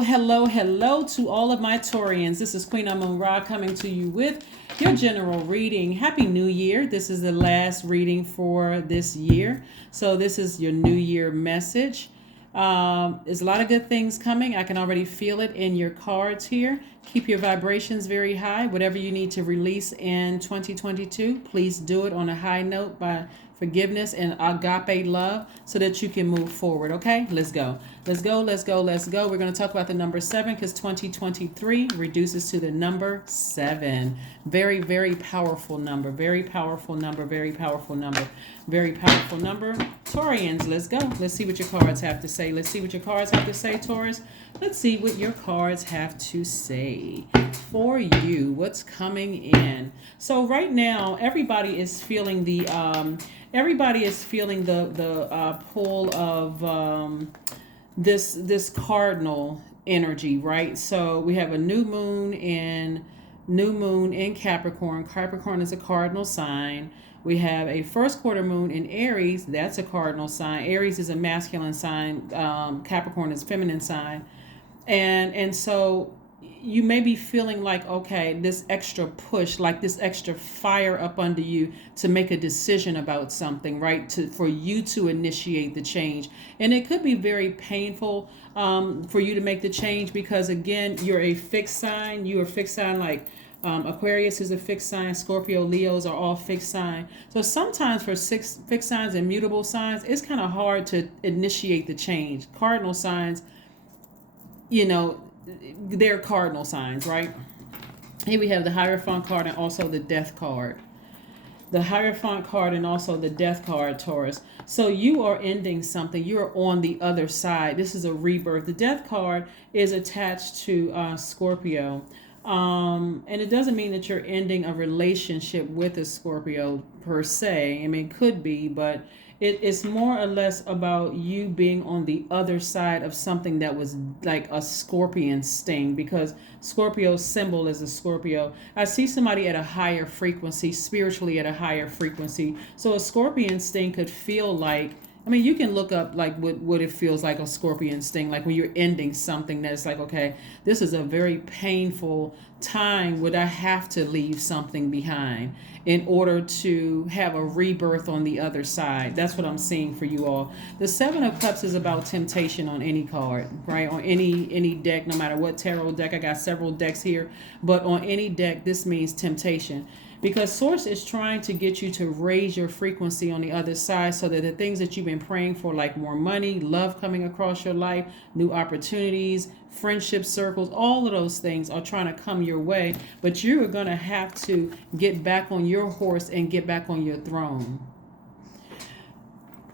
Hello to all of my Taurians. This is Queen Amun Ra coming to you with your general reading. Happy New Year. This is the last reading for this year. So this is your New Year message. There's a lot of good things coming. I can already feel it in your cards here. Keep your vibrations very high. Whatever you need to release in 2022, please do it on a high note by forgiveness and agape love so that you can move forward. Okay, let's go. Let's go. We're going to talk about the number 7 because 2023 reduces to the number 7. Very, very powerful number. Very powerful number. Very powerful number. Very powerful number. Taurians, let's go. Let's see what your cards have to say. Let's see what your cards have to say, Taurus. Let's see what your cards have to say for you. What's coming in? So right now, everybody is feeling the pull of this cardinal energy, right? So we have a new moon in Capricorn. Capricorn is a cardinal sign. We have a first quarter moon in Aries. That's a cardinal sign. Aries is a masculine sign. Capricorn is feminine sign. And so you may be feeling like, okay, this extra push, like this extra fire up under you to make a decision about something, right? For you to initiate the change. And it could be very painful for you to make the change because, again, you're a fixed sign. You are a fixed sign like Aquarius is a fixed sign. Scorpio, Leos are all fixed sign. So sometimes for fixed signs and mutable signs, it's kind of hard to initiate the change. Cardinal signs, they're cardinal signs, right? Here we have the Hierophant card and also the Death card. The Hierophant card and also the Death card, Taurus. So you are ending something. You're on the other side. This is a rebirth. The Death card is attached to Scorpio. And it doesn't mean that you're ending a relationship with a Scorpio per se. I mean, it could be, but it's more or less about you being on the other side of something that was like a scorpion sting, because Scorpio's symbol is a Scorpio. I see somebody at a higher frequency, spiritually at a higher frequency. So a scorpion sting could feel like, I mean, you can look up like what it feels like a scorpion sting, like when you're ending something that's like, okay, this is a very painful time. Would I have to leave something behind in order to have a rebirth on the other side? That's what I'm seeing for you all. The Seven of Cups is about temptation on any card, right? On any deck, no matter what tarot deck. I got several decks here, but on any deck, this means temptation. Because Source is trying to get you to raise your frequency on the other side so that the things that you've been praying for, like more money, love coming across your life, new opportunities, friendship circles, all of those things are trying to come your way. But you are going to have to get back on your horse and get back on your throne.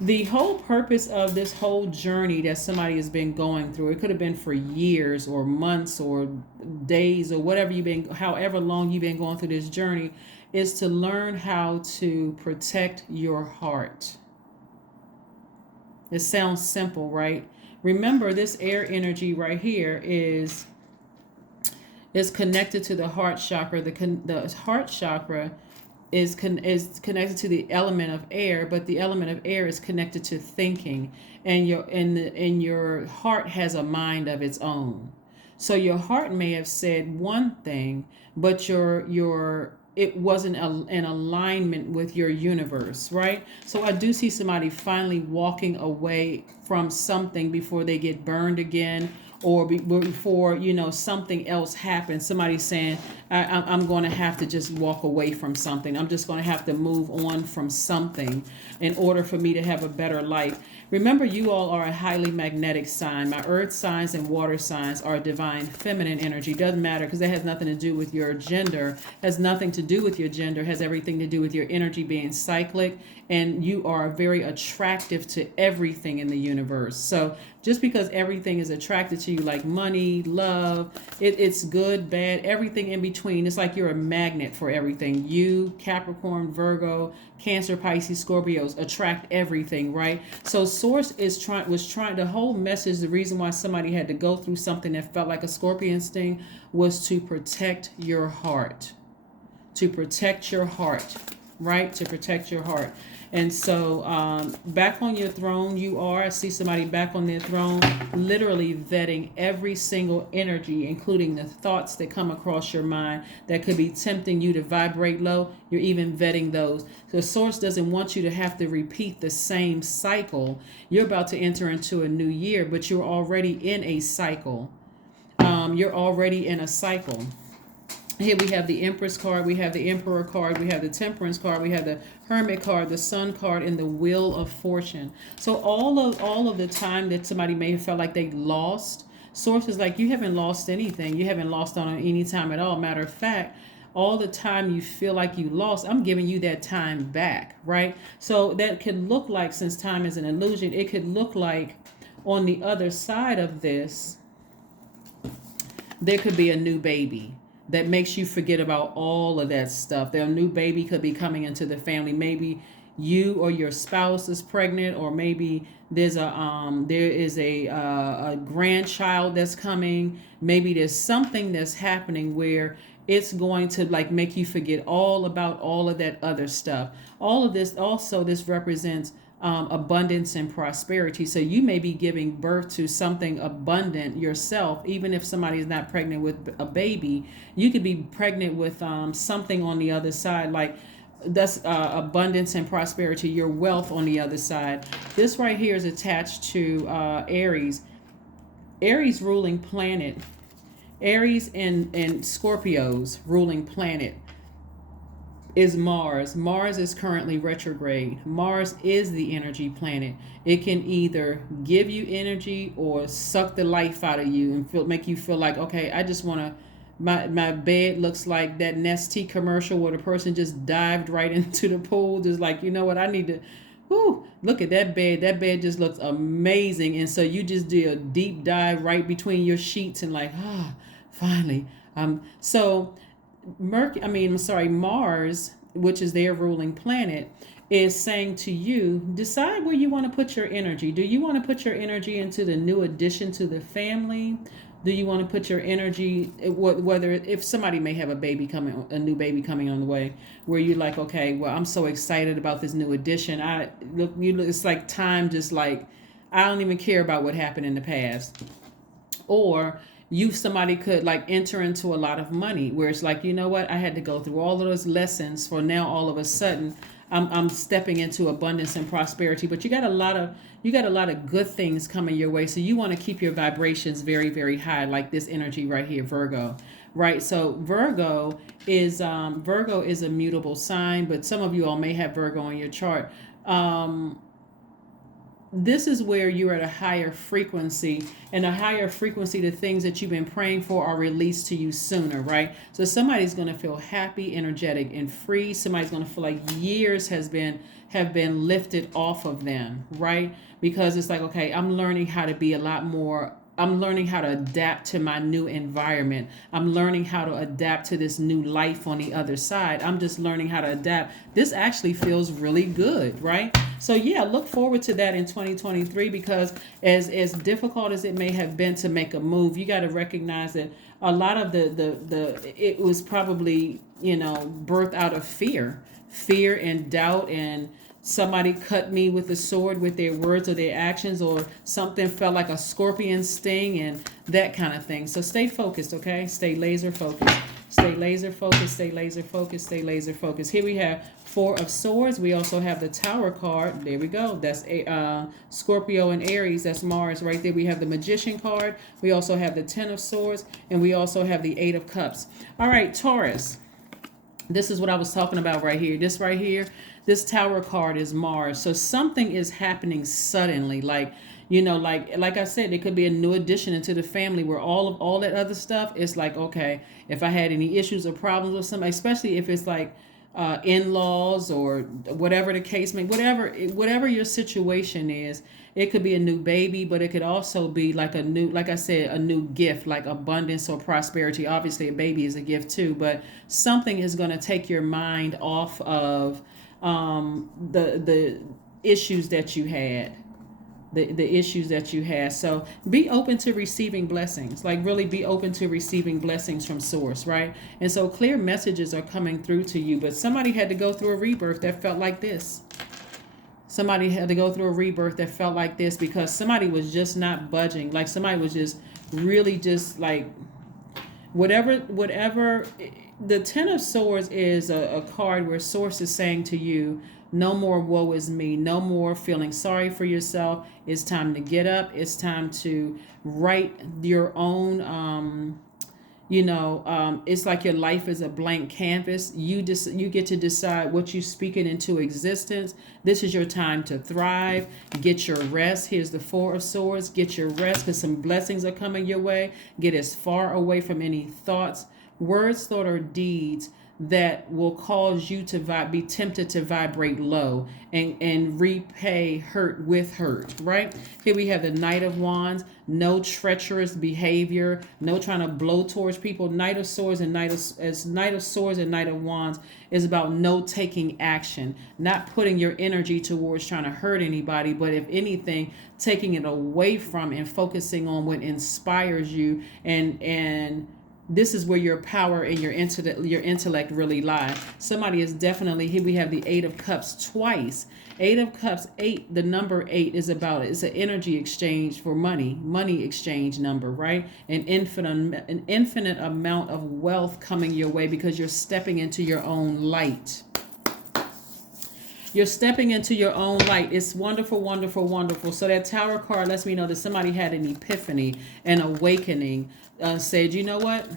The whole purpose of this whole journey that somebody has been going through, it could have been for years or months or days or whatever however long you've been going through this journey, is to learn how to protect your heart. It sounds simple, right? Remember, this air energy right here is connected to the heart chakra. The heart chakra is connected to the element of air, but the element of air is connected to thinking, and your heart has a mind of its own. So your heart may have said one thing, but it wasn't in alignment with your universe, right? So I do see somebody finally walking away from something before they get burned again, or before something else happens. Somebody's saying, I'm going to have to just walk away from something. I'm just going to have to move on from something in order for me to have a better life. Remember, you all are a highly magnetic sign. My earth signs and water signs are divine feminine energy. Doesn't matter, because that has nothing to do with your gender. Has nothing to do with your gender. Has everything to do with your energy being cyclic. And you are very attractive to everything in the universe. So just because everything is attracted to you, like money, love, it's good, bad, everything in between. It's like you're a magnet for everything. You, Capricorn, Virgo, Cancer, Pisces, Scorpios attract everything, right? So Source was trying, the whole message, the reason why somebody had to go through something that felt like a scorpion sting was to protect your heart. To protect your heart. right? To protect your heart. And so back on your throne, I see somebody back on their throne, literally vetting every single energy, including the thoughts that come across your mind that could be tempting you to vibrate low. You're even vetting those. The source doesn't want you to have to repeat the same cycle. You're about to enter into a new year, but you're already in a cycle. You're already in a cycle. Here we have the Empress card, we have the Emperor card, we have the Temperance card, we have the Hermit card, the Sun card, and the Wheel of Fortune. So all of the time that somebody may have felt like they lost, Source is like, you haven't lost anything. You haven't lost on any time at all. Matter of fact, all the time you feel like you lost, I'm giving you that time back, right? So that could look like, since time is an illusion, it could look like on the other side of this, there could be a new baby that makes you forget about all of that stuff. Their new baby could be coming into the family. Maybe you or your spouse is pregnant, or maybe there is a grandchild that's coming. Maybe there's something that's happening where it's going to like make you forget all about all of that other stuff. All of this also, this represents abundance and prosperity. So you may be giving birth to something abundant yourself. Even if somebody is not pregnant with a baby, you could be pregnant with something on the other side, like that's abundance and prosperity, your wealth on the other side. This right here is attached to Aries ruling planet. Aries and Scorpio's ruling planet is Mars. Mars is currently retrograde. Mars is the energy planet. It can either give you energy or suck the life out of you and make you feel like, okay, I just want to, my bed looks like that Nestea commercial where the person just dived right into the pool. Just like, you know what, I need to, look at that bed. That bed just looks amazing. And so you just do a deep dive right between your sheets and like, finally. Mars, which is their ruling planet, is saying to you, decide where you want to put your energy. Do you want to put your energy into the new addition to the family? Do you want to put your energy, whether if somebody may have a new baby coming on the way, where you're like, okay, well, I'm so excited about this new addition. It's like time, just like, I don't even care about what happened in the past. Or somebody could like enter into a lot of money where it's like, you know what, I had to go through all of those lessons for now all of a sudden I'm stepping into abundance and prosperity. But you got a lot of good things coming your way, so you want to keep your vibrations very, very high, like this energy right here, Virgo, right? So Virgo is a mutable sign, but some of you all may have Virgo on your chart. This is where you're at a higher frequency, and a higher frequency, the things that you've been praying for are released to you sooner, right? So somebody's going to feel happy, energetic, and free. Somebody's going to feel like years have been lifted off of them, right? Because it's like, okay, I'm learning how to adapt to my new environment. I'm learning how to adapt to this new life on the other side. I'm just learning how to adapt. This actually feels really good, right? So yeah, look forward to that in 2023, because as difficult as it may have been to make a move, you got to recognize that a lot of it was probably, birthed out of fear and doubt, and somebody cut me with a sword with their words or their actions, or something felt like a scorpion sting and that kind of thing. So stay focused, okay? Stay laser focused. Stay laser focused, stay laser focused, stay laser focused. Here we have Four of Swords. We also have the Tower card. There we go. That's Scorpio and Aries. That's Mars right there. We have the Magician card. We also have the Ten of Swords. And we also have the Eight of Cups. All right, Taurus. This is what I was talking about right here. This right here, this Tower card is Mars. So something is happening suddenly. Like I said, it could be a new addition into the family where all that other stuff is like, okay, if I had any issues or problems with somebody, especially if it's like in-laws or whatever the case may, whatever your situation is, it could be a new baby, but it could also be like a new gift, like abundance or prosperity. Obviously, a baby is a gift too, but something is going to take your mind off of the issues that you had. the issues that you have. So be open to receiving blessings. Like really be open to receiving blessings from source, right? And so clear messages are coming through to you, but somebody had to go through a rebirth that felt like this. Somebody had to go through a rebirth that felt like this because somebody was just not budging. Like somebody was just really just like whatever. The Ten of Swords is a card where source is saying to you, no more woe is me, no more feeling sorry for yourself. It's time to get up. It's time to write your own it's like your life is a blank canvas. You get to decide what you speak it into existence. This is your time to thrive. Get your rest. Here's the Four of Swords. Get your rest because some blessings are coming your way. Get as far away from any thoughts, words, thought, or deeds that will cause you to be tempted to vibrate low and repay hurt with hurt, right? Here we have the Knight of Wands. No treacherous behavior, no trying to blow towards people. Knight of Swords and Knight of Wands is about no taking action, not putting your energy towards trying to hurt anybody, but if anything, taking it away from and focusing on what inspires you and this is where your power and your intellect really lie. Somebody is definitely, here we have the Eight of Cups twice. Eight of Cups, the number 8 is about it. It's an energy exchange for money exchange number, right? An infinite amount of wealth coming your way because you're stepping into your own light. You're stepping into your own light. It's wonderful, wonderful, wonderful. So that Tower card lets me know that somebody had an epiphany, an awakening, said, you know what?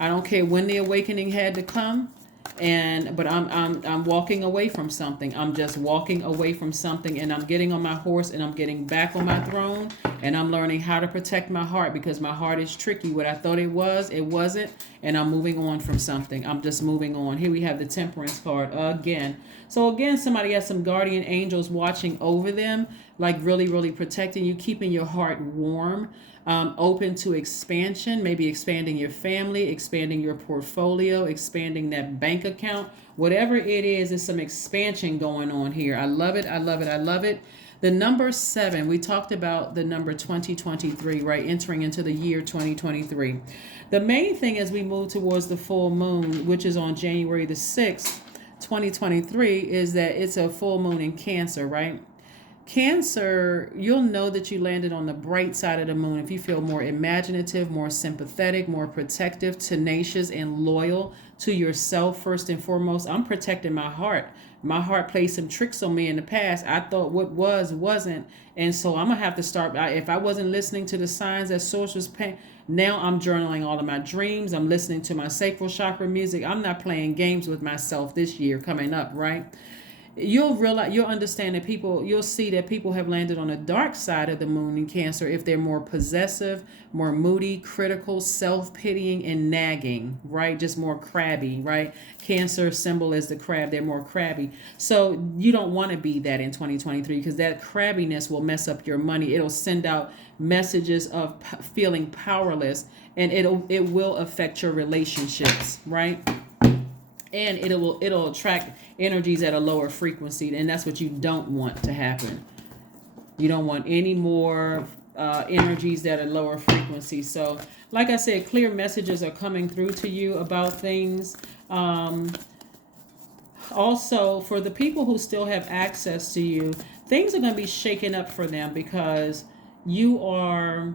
I don't care when the awakening had to come, but I'm walking away from something. I'm just walking away from something, and I'm getting on my horse, and I'm getting back on my throne, and I'm learning how to protect my heart because my heart is tricky. What I thought it wasn't, and I'm moving on from something. I'm just moving on. Here we have the Temperance card again. So again, somebody has some guardian angels watching over them, like really, really protecting you, keeping your heart warm. Open to expansion, maybe expanding your family, expanding your portfolio, expanding that bank account. Whatever it is, there's some expansion going on here. I love it. I love it. I love it. The number 7, we talked about the number 2023, right? Entering into the year 2023. The main thing as we move towards the full moon, which is on January the 6th, 2023, is that it's a full moon in Cancer, right? Cancer, you'll know that you landed on the bright side of the moon if you feel more imaginative, more sympathetic, more protective, tenacious, and loyal to yourself first and foremost. I'm protecting my heart. My heart played some tricks on me in the past. I thought what wasn't. And so I'm going to have to start. If I wasn't listening to the signs that Source was paying, now I'm journaling all of my dreams. I'm listening to my sacral chakra music. I'm not playing games with myself this year coming up, right? You'll understand that you'll see that people have landed on the dark side of the moon in Cancer if they're more possessive, more moody, critical, self-pitying, and nagging, right? Just more crabby, right? Cancer symbol is the crab. They're more crabby. So you don't want to be that in 2023 because that crabbiness will mess up your money. It'll send out messages of feeling powerless, and it will affect your relationships, right? And it'll attract energies at a lower frequency, and that's what you don't want to happen. You don't want any more energies that are lower frequency. So, like I said, clear messages are coming through to you about things. Also, for the people who still have access to you, things are going to be shaken up for them because you're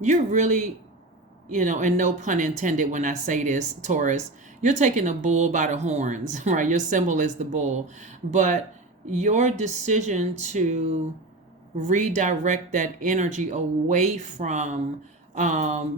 really, and no pun intended when I say this, Taurus, you're taking a bull by the horns, right? Your symbol is the bull. But your decision to redirect that energy away from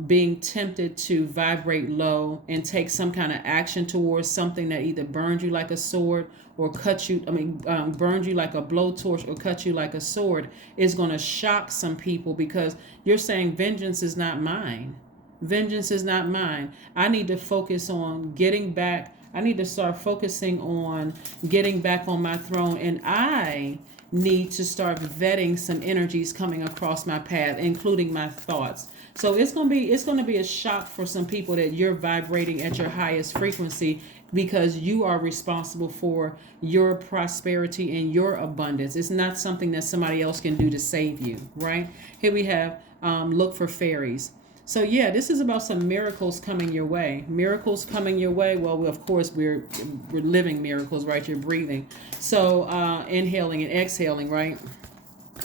being tempted to vibrate low and take some kind of action towards something that either burned you like a sword or burned you like a blowtorch or cut you like a sword is going to shock some people because you're saying vengeance is not mine. Vengeance is not mine. I need to focus on getting back. I need to start focusing on getting back on my throne. And I need to start vetting some energies coming across my path, including my thoughts. So it's going to be a shock for some people that you're vibrating at your highest frequency because you are responsible for your prosperity and your abundance. It's not something that somebody else can do to save you, right? Here we have look for fairies. So yeah, this is about some miracles coming your way. Miracles coming your way. Well, of course we're living miracles, right? You're breathing. So inhaling and exhaling, right?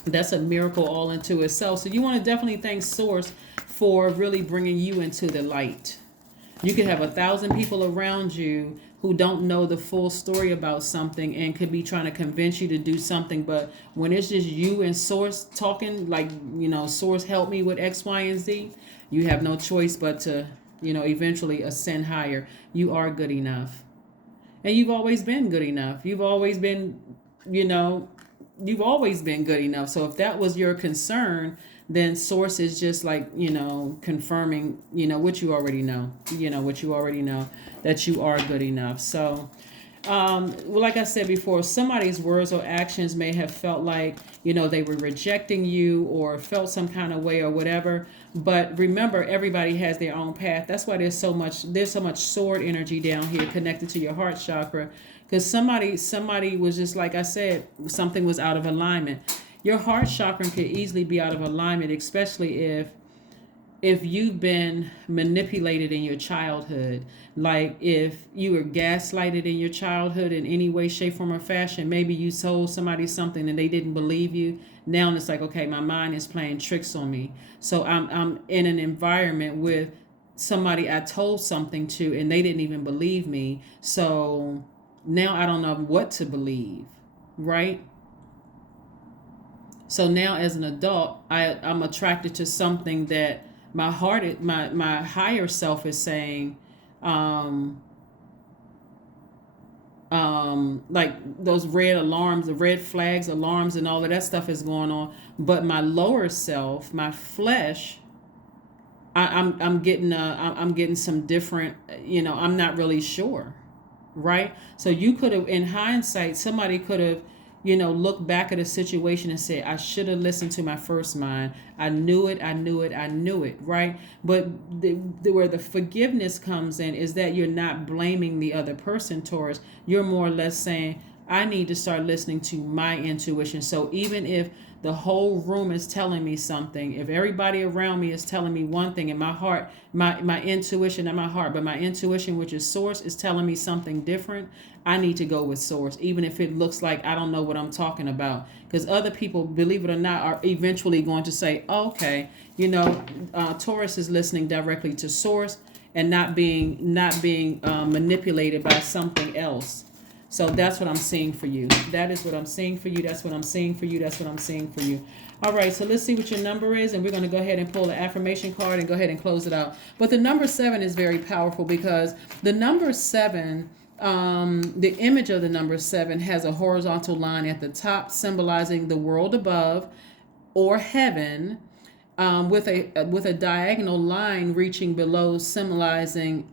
That's a miracle all into itself. So you want to definitely thank Source for really bringing you into the light. You could have 1,000 people around you who don't know the full story about something and could be trying to convince you to do something. But when it's just you and Source talking, like, Source help me with X, Y, and Z, you have no choice but to, eventually ascend higher. You are good enough. And you've always been good enough. You've always been, you've always been good enough. So if that was your concern, then Source is just like, confirming, what you already know, that you are good enough. So, well, like I said before, somebody's words or actions may have felt like, they were rejecting you or felt some kind of way or whatever. But remember, everybody has their own path. That's why there's so much sword energy down here connected to your heart chakra. Because somebody was just, like I said, something was out of alignment. Your heart chakra could easily be out of alignment, especially if you've been manipulated in your childhood. Like if you were gaslighted in your childhood in any way, shape, form, or fashion. Maybe you told somebody something and they didn't believe you. Now it's like, okay, my mind is playing tricks on me. So I'm in an environment with somebody I told something to and they didn't even believe me. So now I don't know what to believe, right? So now as an adult, I'm attracted to something that my higher self is saying, like those red alarms, the red flags, alarms, and all of that stuff is going on. But my lower self, my flesh, I'm getting some different, I'm not really sure, right? So you could have, in hindsight, somebody could have, look back at a situation and say, I should have listened to my first mind. I knew it, right? But where the forgiveness comes in is that you're not blaming the other person, Taurus. You're more or less saying, I need to start listening to my intuition. So even if the whole room is telling me something, if everybody around me is telling me one thing, and my heart, my intuition, not my heart, but my intuition, which is Source, is telling me something different, I need to go with Source, even if it looks like I don't know what I'm talking about. Because other people, believe it or not, are eventually going to say, oh, okay, Taurus is listening directly to Source and not being manipulated by something else. So that's what I'm seeing for you. That is what I'm seeing for you. That's what I'm seeing for you. That's what I'm seeing for you. All right, so let's see what your number is, and we're going to go ahead and pull the affirmation card and go ahead and close it out. But the number 7 is very powerful because the number 7, the image of the number 7 has a horizontal line at the top symbolizing the world above or heaven, with a diagonal line reaching below, symbolizing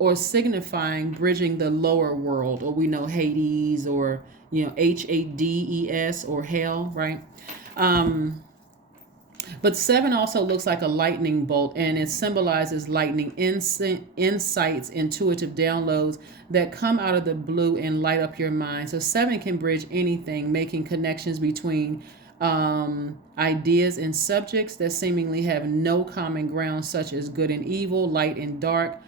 or signifying bridging the lower world, or we know Hades, or Hades, or hell, right? But 7 also looks like a lightning bolt, and it symbolizes lightning insights, intuitive downloads that come out of the blue and light up your mind. So 7 can bridge anything, making connections between ideas and subjects that seemingly have no common ground, such as good and evil, light and dark.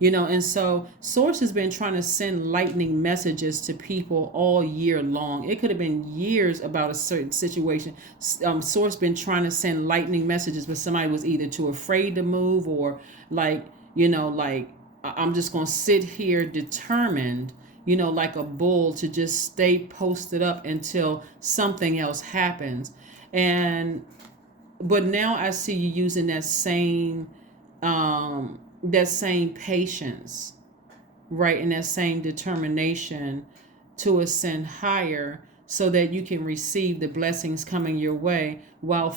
And so Source has been trying to send lightning messages to people all year long. It could have been years about a certain situation. Source been trying to send lightning messages, but somebody was either too afraid to move, or like I'm just going to sit here determined, like a bull, to just stay posted up until something else happens. But now I see you using that same patience, right, and that same determination to ascend higher, so that you can receive the blessings coming your way while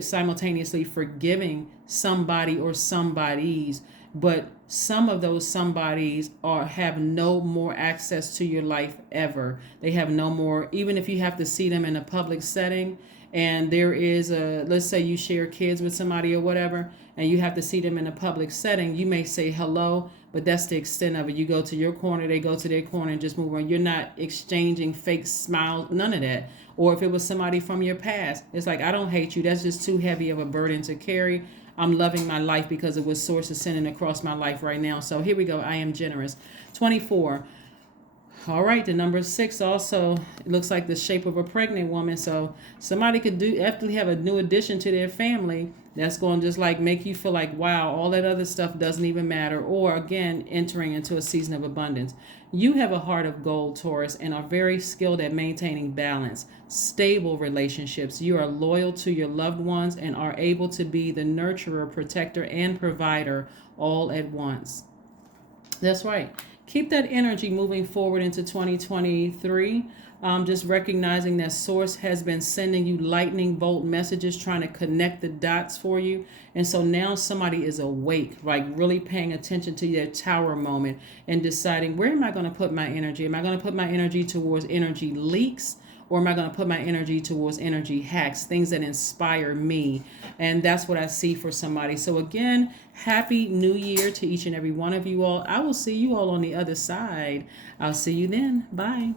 simultaneously forgiving somebody or somebodies. But some of those somebodies have no more access to your life ever. They have no more, even if you have to see them in a public setting and there is a, let's say you share kids with somebody or whatever, and you have to see them in a public setting, you may say hello, but that's the extent of it. You go to your corner, they go to their corner, and just move on. You're not exchanging fake smiles, none of that. Or if it was somebody from your past, it's like, I don't hate you. That's just too heavy of a burden to carry. I'm loving my life because it was source ascending across my life right now. So here we go. I am generous. 24. All right, the number 6 also, it looks like the shape of a pregnant woman. So somebody could definitely have a new addition to their family that's going to just like make you feel like, wow, all that other stuff doesn't even matter. Or again, entering into a season of abundance. You have a heart of gold, Taurus, and are very skilled at maintaining balance, stable relationships. You are loyal to your loved ones and are able to be the nurturer, protector, and provider all at once. That's right. Keep that energy moving forward into 2023. Just recognizing that Source has been sending you lightning bolt messages, trying to connect the dots for you. And so now somebody is awake, like really paying attention to their tower moment and deciding, where am I going to put my energy? Am I going to put my energy towards energy leaks? Or am I going to put my energy towards energy hacks, things that inspire me? And that's what I see for somebody. So again, happy new year to each and every one of you all. I will see you all on the other side. I'll see you then. Bye.